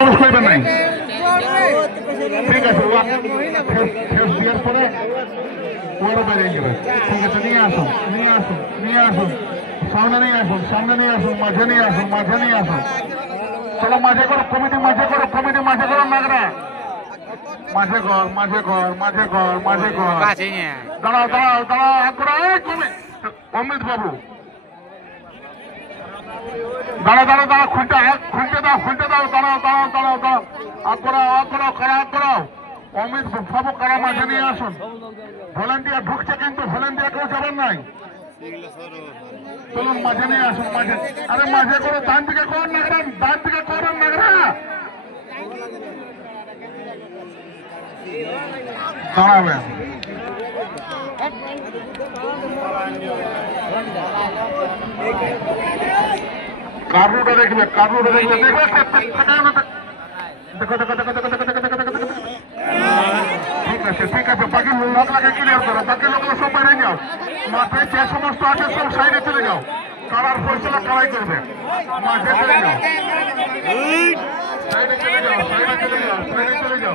করবেন নাই ঠিক আছে দেওয়ার পরে ওরা বেরিয়ে যাবে ঠিক আছে নিয়ে আসুন নিয়ে আসুন নিয়ে আসুন সামনে নিয়ে আসুন সামনে নিয়ে আসুন মাঝে নিয়ে আসুন মাঝে নিয়ে আসুন চলো মাঝে করো কমিটি মাঝে করো নাগরা মাঝে কর মাঝে কর মাঝে কর মাঝে কর দাঁড়াও দাঁড়াও দাঁড়াও অমিত বাবু দাঁড়াও দাঁড়াও দাঁড়াও খুলতে দাও দাঁড়াও দাঁড়াও দাঁড়াও দাঁড়াও আগ করাও অমিত বাবু কারা মাঝে নিয়ে আসুন ভলেন্টিয়ার ঢুকছে কিন্তু ভলেন্টিয়ার কেউ যাবেন নাই চলুন মাঝে নিয়ে আসুন মাঝে আরে মাঝে করে ডান দিকে করেন নাগরা দাঁড়াবেন কার্ডটা দেখবে দেখো ঠিক আছে বাকি লোকটাকে ক্লিয়ার করো বাকি লোকগুলো সব বাইরে যাও মাথায় যে সমস্ত আছে সব সাইডে চলে যাও কারার ফয়সলা কারাই করবে মাঝে চলে যাও সাইডে চলে যাও